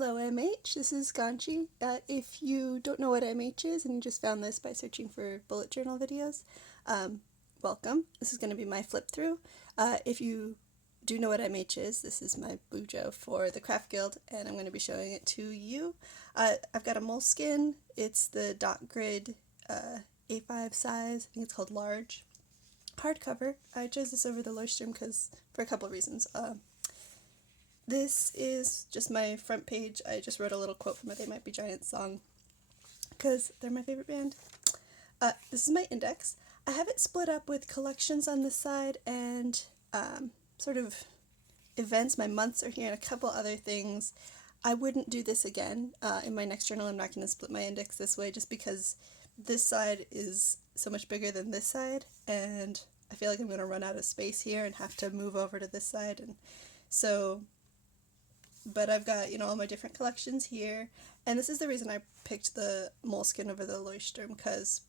Hello MH, this is Ganchi. If you don't know what MH is and you just found this by searching for bullet journal videos, welcome. This is going to be my flip through. If you do know what MH is, this is my bujo for the Craft Guild and I'm going to be showing it to you. I've got a moleskin. It's the dot grid A5 size. I think it's called large. Hardcover. I chose this over the Leuchtturm for a couple of reasons. This is just my front page. I just wrote a little quote from a They Might Be Giants song because they're my favorite band. This is my index. I have it split up with collections on this side and sort of events. My months are here and a couple other things. I wouldn't do this again. In my next journal, I'm not going to split my index this way just because this side is so much bigger than this side and I feel like I'm going to run out of space here and have to move over to this side. And so... But I've got, all my different collections here, and this is the reason I picked the moleskin over the Leuchtturm, because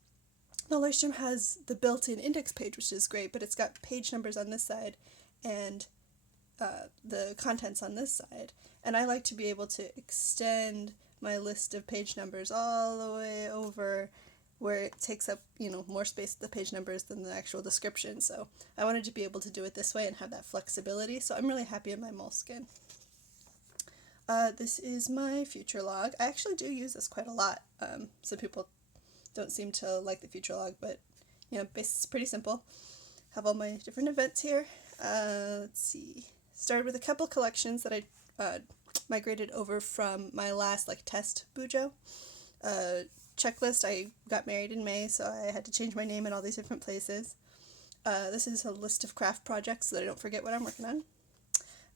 the Leuchtturm has the built-in index page, which is great, but it's got page numbers on this side and the contents on this side, and I like to be able to extend my list of page numbers all the way over where it takes up, more space at the page numbers than the actual description, so I wanted to be able to do it this way and have that flexibility, so I'm really happy in my moleskin. This is my future log. I actually do use this quite a lot. Some people don't seem to like the future log, but it's pretty simple. Have all my different events here. Let's see. Started with a couple collections that I migrated over from my last test bujo. Checklist. I got married in May, so I had to change my name in all these different places. This is a list of craft projects so that I don't forget what I'm working on.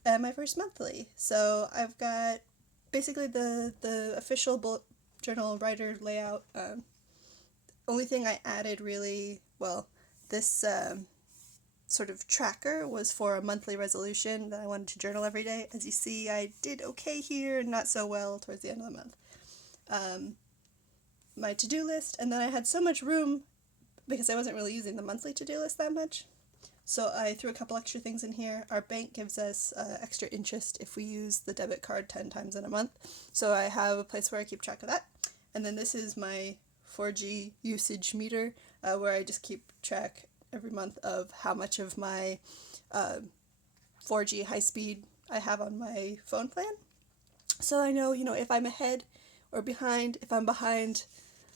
And my first monthly. So I've got basically the official bullet journal writer layout. Only thing I added really, this sort of tracker was for a monthly resolution that I wanted to journal every day. As you see, I did okay here and not so well towards the end of the month. My to-do list, and then I had so much room because I wasn't really using the monthly to-do list that much. So I threw a couple extra things in here. Our bank gives us extra interest if we use the debit card 10 times in a month. So I have a place where I keep track of that. And then this is my 4G usage meter where I just keep track every month of how much of my 4G high speed I have on my phone plan. So I know, if I'm ahead or behind. If I'm behind,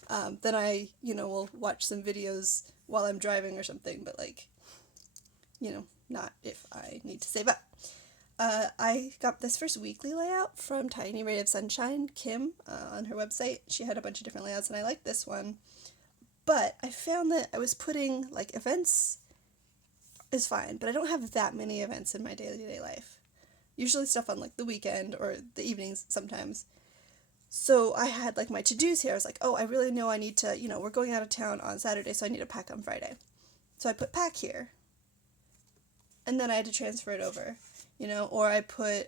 then I, will watch some videos while I'm driving or something, but not if I need to save up. I got this first weekly layout from Tiny Ray of Sunshine, Kim, on her website. She had a bunch of different layouts, and I liked this one. But I found that I was putting, events is fine, but I don't have that many events in my day-to-day life. Usually stuff on, the weekend or the evenings sometimes. So I had, my to-dos here. I was like, oh, I really know I need to, we're going out of town on Saturday, so I need to pack on Friday. So I put pack here. And then I had to transfer it over, or I put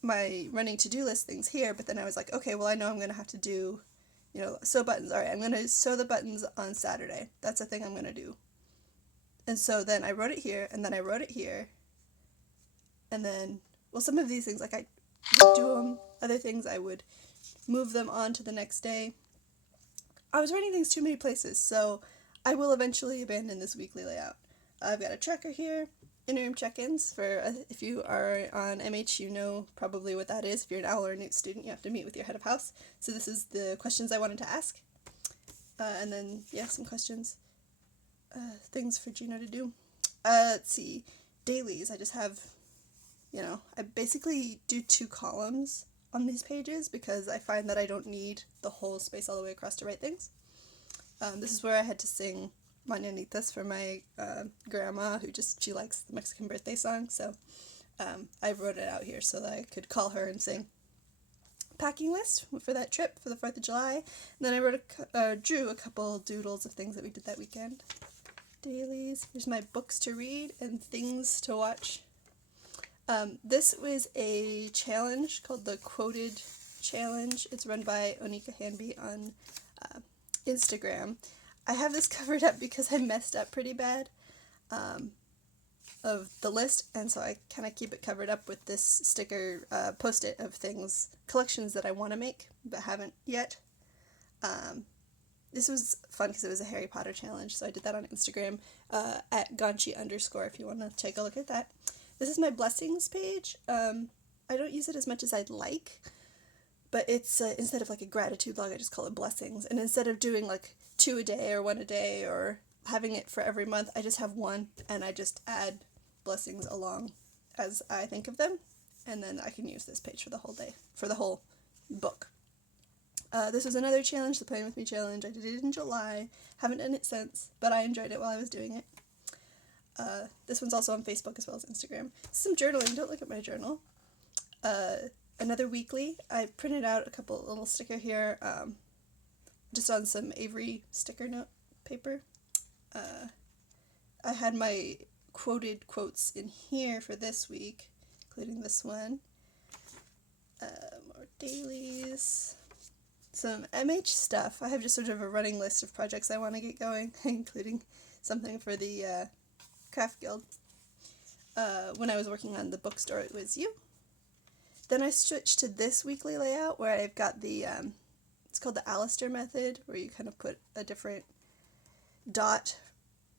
my running to-do list things here, but then I was like, okay, well, I know I'm going to have to do, sew buttons. All right, I'm going to sew the buttons on Saturday. That's a thing I'm going to do. And so then I wrote it here, and then I wrote it here, and then, some of these things, I would do them. Other things, I would move them on to the next day. I was writing things too many places, so I will eventually abandon this weekly layout. I've got a tracker here, interim check-ins for, if you are on MH, you know probably what that is. If you're an OWL or a Newt student, you have to meet with your head of house. So this is the questions I wanted to ask. And then, some questions. Things for Gino to do. Let's see. Dailies. I just have, I basically do 2 columns on these pages because I find that I don't need the whole space all the way across to write things. This is where I had to sing Mañanitas for my grandma, who she likes the Mexican birthday song, so I wrote it out here so that I could call her and sing. Packing list for that trip for the 4th of July, and then I drew a couple doodles of things that we did that weekend. Dailies. Here's my books to read and things to watch. This was a challenge called the Quoted Challenge. It's run by Onika Hanby on Instagram. I have this covered up because I messed up pretty bad. of the list, and so I kind of keep it covered up with this sticker post-it of things, collections that I want to make but haven't yet. This was fun because it was a Harry Potter challenge, so I did that on Instagram at Ganchi _ if you want to take a look at that. This is my blessings page. I don't use it as much as I'd like, but it's instead of like a gratitude log, I just call it blessings. And instead of doing like 2 a day or 1 a day or having it for every month, I just have one, and I just add blessings along as I think of them, and then I can use this page for the whole day, for the whole book. This was another challenge, the Playing With Me challenge. I did it in July. Haven't done it since, but I enjoyed it while I was doing it. This one's also on Facebook as well as Instagram. Some journaling. Don't look at my journal. Another weekly. I printed out a couple little sticker here, just on some Avery sticker note paper. I had my quoted quotes in here for this week, including this one. More dailies. Some MH stuff. I have just sort of a running list of projects I want to get going, including something for the Craft Guild. When I was working on the bookstore, it was you. Then I switched to this weekly layout where I've got the, it's called the Alistar Method, where you kind of put a different dot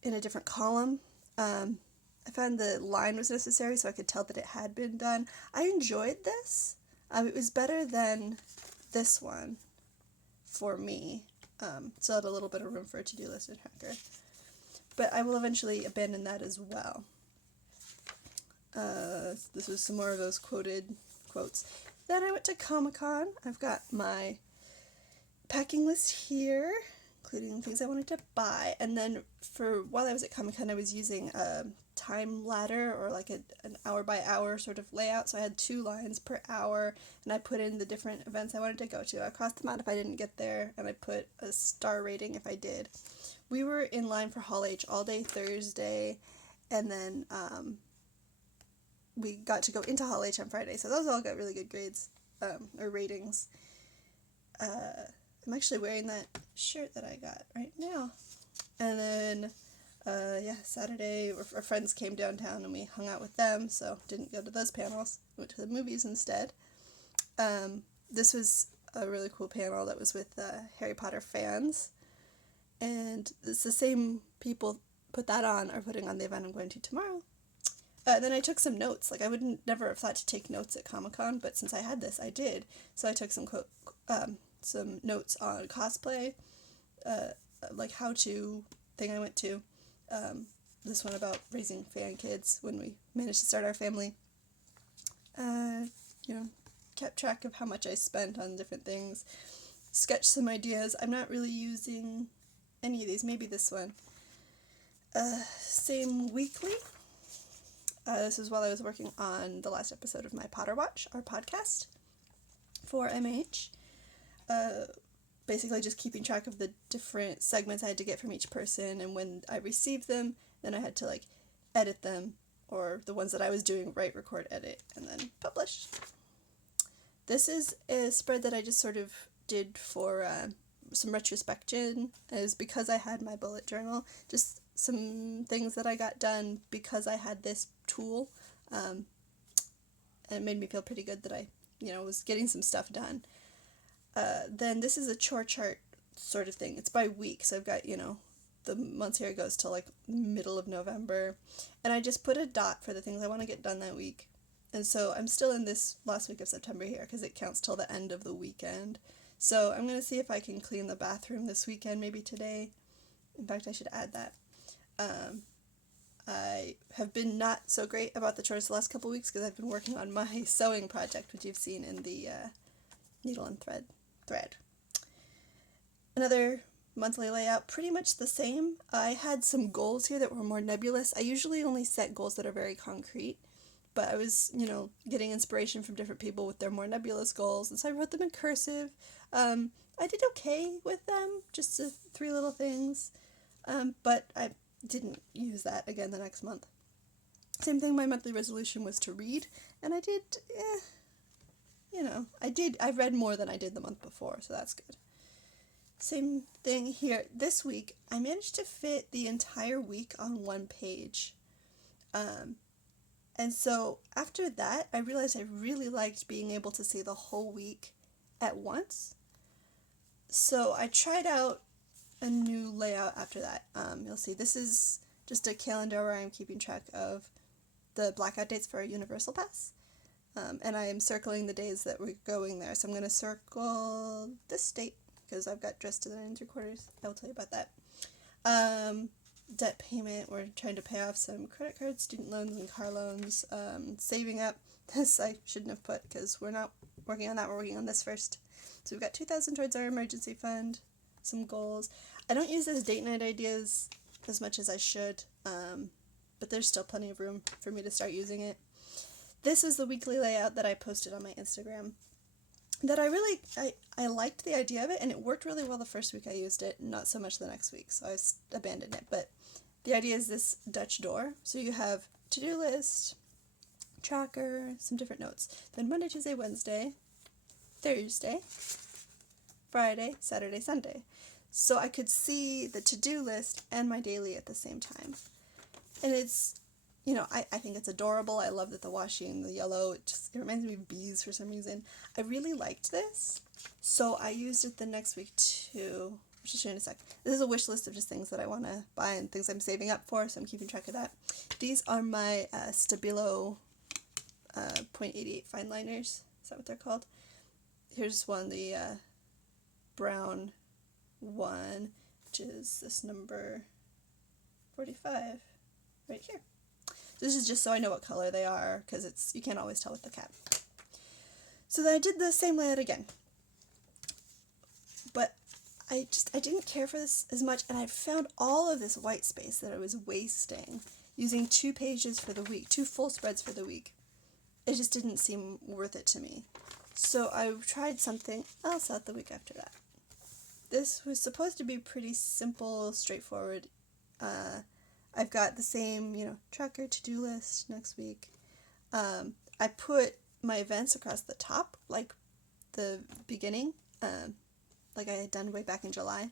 in a different column. I found the line was necessary so I could tell that it had been done. I enjoyed this. It was better than this one for me. Still had a little bit of room for a to-do list and tracker. But I will eventually abandon that as well. This was some more of those quoted quotes. Then I went to Comic-Con. I've got my packing list here, including things I wanted to buy. And then while I was at Comic-Con, I was using a time ladder, or like an hour by hour sort of layout. So I had 2 lines per hour, and I put in the different events I wanted to go to. I crossed them out if I didn't get there, and I put a star rating if I did. We were in line for Hall H all day Thursday, and then we got to go into Hall H on Friday, so those all got really good grades, or ratings. I'm actually wearing that shirt that I got right now. And then, Saturday, our friends came downtown and we hung out with them, so didn't go to those panels. Went to the movies instead. This was a really cool panel that was with Harry Potter fans, and it's the same people put that on are putting on the event I'm going to tomorrow. Then I took some notes. Like, I would never have thought to take notes at Comic-Con, but since I had this, I did. So I took some notes on cosplay, like how-to thing I went to. This one about raising fan kids when we managed to start our family. Kept track of how much I spent on different things. Sketched some ideas. I'm not really using any of these. Maybe this one. Same weekly. This is while I was working on the last episode of my Potter Watch, our podcast, for MH. Basically just keeping track of the different segments I had to get from each person, and when I received them, then I had to edit them, or the ones that I was doing, write, record, edit, and then publish. This is a spread that I just sort of did for some retrospection. It was because I had my bullet journal, just some things that I got done because I had this tool, and it made me feel pretty good that I, was getting some stuff done. Then this is a chore chart sort of thing. It's by week, so I've got, the months here goes till middle of November, and I just put a dot for the things I want to get done that week. And so I'm still in this last week of September here because it counts till the end of the weekend. So I'm going to see if I can clean the bathroom this weekend, maybe today. In fact, I should add that. I have been not so great about the chores the last couple weeks because I've been working on my sewing project, which you've seen in the needle and thread. Another monthly layout, pretty much the same. I had some goals here that were more nebulous. I usually only set goals that are very concrete, but I was, getting inspiration from different people with their more nebulous goals, and so I wrote them in cursive. I did okay with them, just 3 little things, but I didn't use that again the next month. Same thing, my monthly resolution was to read, and I did, I read more than I did the month before, so that's good. Same thing here. This week, I managed to fit the entire week on one page. And so after that, I realized I really liked being able to see the whole week at once. So I tried out a new layout after that. You'll see this is just a calendar where I'm keeping track of the blackout dates for a Universal Pass. And I am circling the days that we're going there. So I'm going to circle this date because I've got dressed to the 9 3/4. I will tell you about that. Debt payment, we're trying to pay off some credit cards, student loans, and car loans. Saving up, this I shouldn't have put because we're not working on that, we're working on this first. So we've got $2,000 towards our emergency fund, some goals. I don't use this date night ideas as much as I should, but there's still plenty of room for me to start using it. This is the weekly layout that I posted on my Instagram that I liked the idea of it, and it worked really well the first week I used it, not so much the next week, so I abandoned it. But the idea is this Dutch door. So you have to-do list, tracker, some different notes. Then Monday, Tuesday, Wednesday, Thursday, Friday, Saturday, Sunday. So I could see the to-do list and my daily at the same time. And it's, I think it's adorable. I love that the washi and the yellow, it reminds me of bees for some reason. I really liked this, so I used it the next week too. I'll just show you in a sec. This is a wish list of just things that I want to buy and things I'm saving up for, so I'm keeping track of that. These are my Stabilo .88 fine liners. Is that what they're called? Here's one, the brown one, which is this number 45 right here. This is just so I know what color they are, because you can't always tell with the cap. So then I did the same layout again. But I didn't care for this as much, and I found all of this white space that I was wasting using 2 pages for the week, 2 full spreads for the week. It just didn't seem worth it to me. So I tried something else out the week after that. This was supposed to be pretty simple, straightforward. I've got the same, tracker, to-do list next week. I put my events across the top, like the beginning, like I had done way back in July.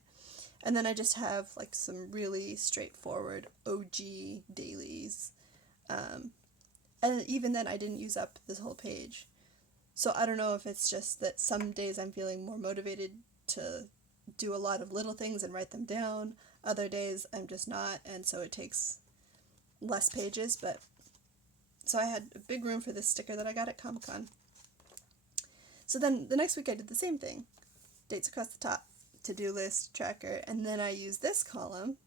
And then I just have, like, some really straightforward OG dailies. And even then, I didn't use up this whole page. So I don't know if it's just that some days I'm feeling more motivated to do a lot of little things and write them down. Other days I'm just not, and so it takes less pages, but so I had a big room for this sticker that I got at Comic-Con. So then the next week I did the same thing. Dates across the top, to-do list, tracker, and then I used this column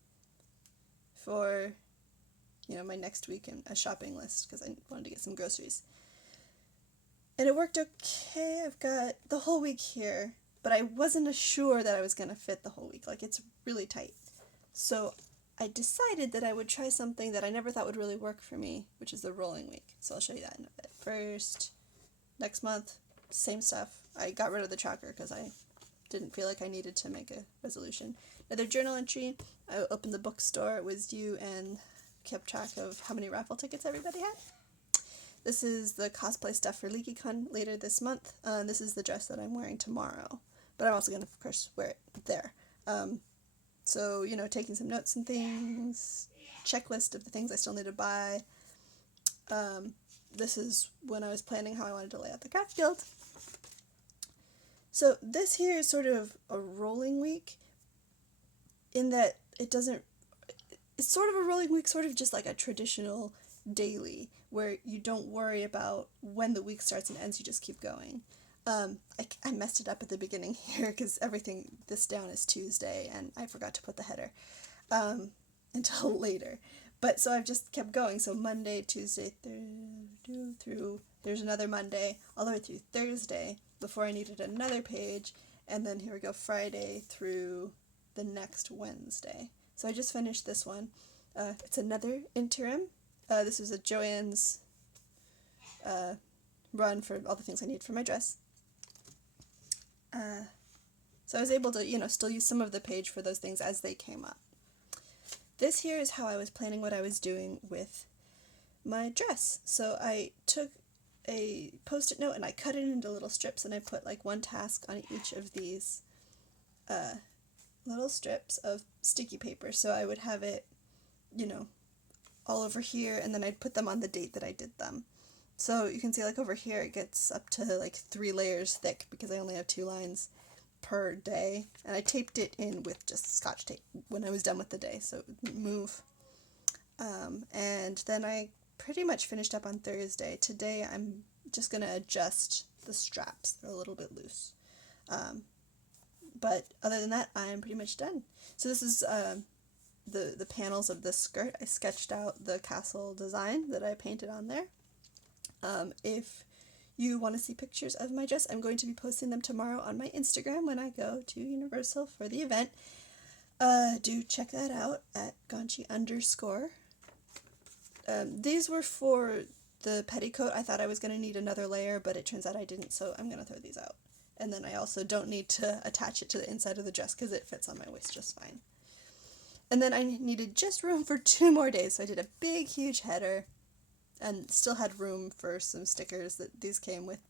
for, my next week and a shopping list because I wanted to get some groceries. And it worked okay. I've got the whole week here, but I wasn't sure that I was going to fit the whole week. Like, it's really tight. So I decided that I would try something that I never thought would really work for me, which is the rolling week. So I'll show you that in a bit. First, next month, same stuff. I got rid of the tracker because I didn't feel like I needed to make a resolution. Another journal entry. I opened the bookstore. It was due and kept track of how many raffle tickets everybody had. This is the cosplay stuff for LeakyCon later this month. This is the dress that I'm wearing tomorrow. But I'm also going to, of course, wear it there. So, taking some notes and things, checklist of the things I still need to buy. This is when I was planning how I wanted to lay out the craft guild. So this here is sort of a rolling week in that it's sort of a rolling week, sort of just like a traditional daily where you don't worry about when the week starts and ends, you just keep going. I messed it up at the beginning here because this down is Tuesday and I forgot to put the header until later. But so I've just kept going. So Monday, Tuesday, through, there's another Monday, all the way through Thursday before I needed another page. And then here we go, Friday through the next Wednesday. So I just finished this one. It's another interim. This was a Joann's run for all the things I need for my dress. So I was able to, still use some of the page for those things as they came up. This here is how I was planning what I was doing with my dress. So I took a Post-it note and I cut it into little strips and I put like one task on each of these little strips of sticky paper. So I would have it, all over here, and then I'd put them on the date that I did them. So you can see like over here it gets up to like 3 layers thick because I only have 2 lines per day, and I taped it in with just Scotch tape when I was done with the day so it wouldn't move. And then I pretty much finished up on Thursday. Today I'm just going to adjust the straps. They're a little bit loose. But other than that, I'm pretty much done. So this is the panels of this skirt. I sketched out the castle design that I painted on there. If you want to see pictures of my dress, I'm going to be posting them tomorrow on my Instagram when I go to Universal for the event. Do check that out at Ganchi _. These were for the petticoat. I thought I was going to need another layer, but it turns out I didn't, so I'm going to throw these out. And then I also don't need to attach it to the inside of the dress because it fits on my waist just fine. And then I needed just room for 2 more days, so I did a big, huge header and still had room for some stickers. That these came with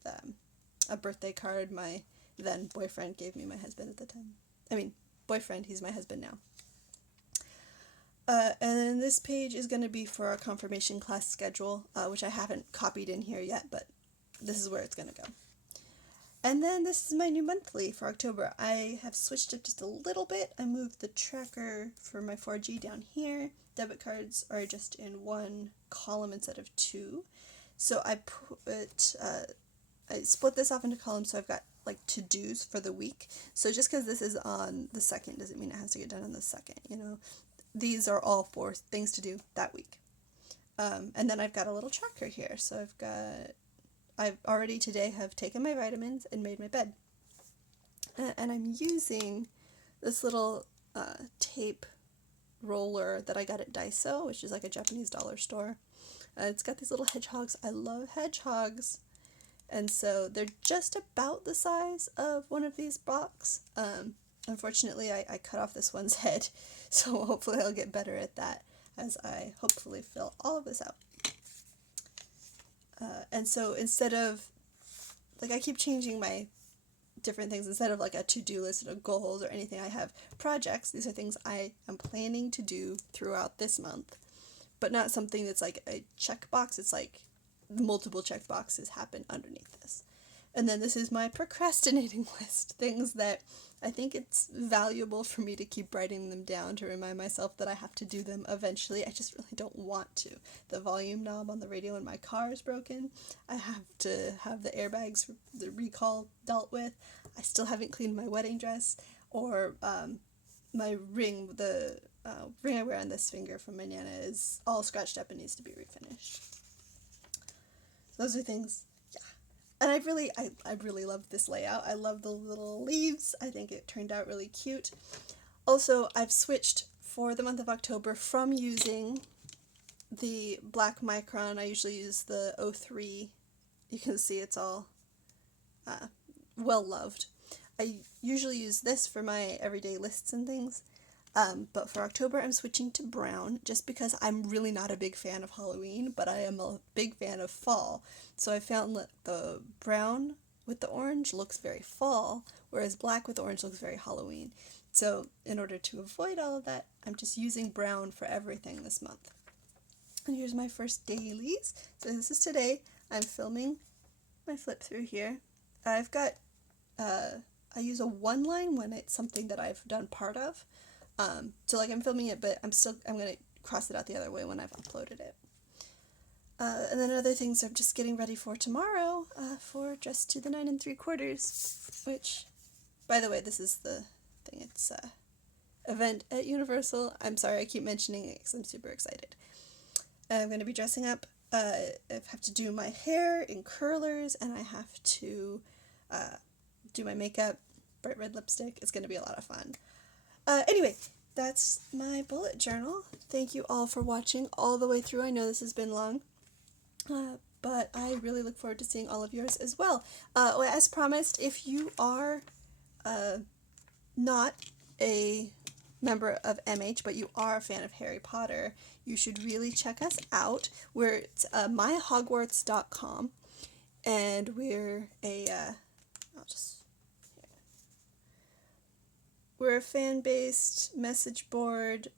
a birthday card my then boyfriend gave me, my husband at the time. I mean, boyfriend, he's my husband now. And then this page is going to be for our confirmation class schedule, which I haven't copied in here yet, but this is where it's going to go. And then this is my new monthly for October. I have switched it just a little bit. I moved the tracker for my 4G down here. Debit cards are just in 1 column instead of 2. So I split this off into columns, so I've got like to-dos for the week. So just because this is on the 2nd doesn't mean it has to get done on the 2nd, you know. These are all for things to do that week. And then I've got a little tracker here. So I've already today have taken my vitamins and made my bed. And I'm using this little tape roller that I got at Daiso, which is like a Japanese dollar store. It's got these little hedgehogs. I love hedgehogs. And so they're just about the size of one of these blocks. Unfortunately, I cut off this one's head, so hopefully I'll get better at that as I hopefully fill all of this out. And so instead of, like, I keep changing my different things. Instead of like a to-do list of goals or anything, I have projects. These are things I am planning to do throughout this month, but not something that's like a checkbox. It's like multiple check boxes happen underneath this. And then this is my procrastinating list, things that I think it's valuable for me to keep writing them down to remind myself that I have to do them eventually. I just really don't want to. The volume knob on the radio in my car is broken. I have to have the airbags, the recall dealt with. I still haven't cleaned my wedding dress, or my ring, the ring I wear on this finger from my Nana is all scratched up and needs to be refinished. Those are things. And I really loved this layout. I love the little leaves. I think it turned out really cute. Also, I've switched for the month of October from using the black micron. I usually use the 03. You can see it's all well loved. I usually use this for my everyday lists and things. But for October, I'm switching to brown just because I'm really not a big fan of Halloween, but I am a big fan of fall. So I found that the brown with the orange looks very fall, whereas black with orange looks very Halloween. So in order to avoid all of that, I'm just using brown for everything this month. And here's my first dailies. So this is today. I'm filming my flip through here. I've got, I use a one line when it's something that I've done part of. So like I'm filming it, but I'm going to cross it out the other way when I've uploaded it. And then other things I'm just getting ready for tomorrow, for Dress to the 9 3/4, which, by the way, this is the thing. It's event at Universal. I'm sorry, I keep mentioning it because I'm super excited. I'm going to be dressing up. I have to do my hair in curlers, and I have to do my makeup, bright red lipstick. It's going to be a lot of fun. Anyway, that's my bullet journal. Thank you all for watching all the way through. I know this has been long, but I really look forward to seeing all of yours as well. As promised, if you are not a member of MH, but you are a fan of Harry Potter, you should really check us out. We're at myhogwarts.com, and we're we're a fan-based message board.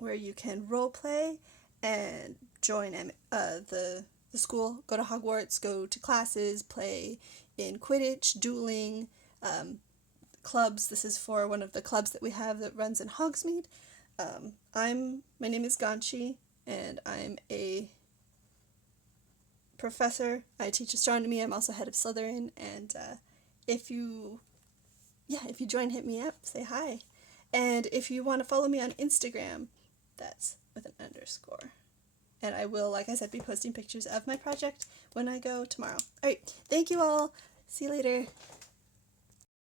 where you can role play and join the school, go to Hogwarts, go to classes, play in Quidditch, dueling, clubs. This is for one of the clubs that we have that runs in Hogsmeade. My name is Ganchi, and I'm a professor. I teach astronomy. I'm also head of Slytherin, and if you join, hit me up, say hi. And if you want to follow me on Instagram, that's with an underscore. And I will, like I said, be posting pictures of my project when I go tomorrow. Alright, thank you all. See you later.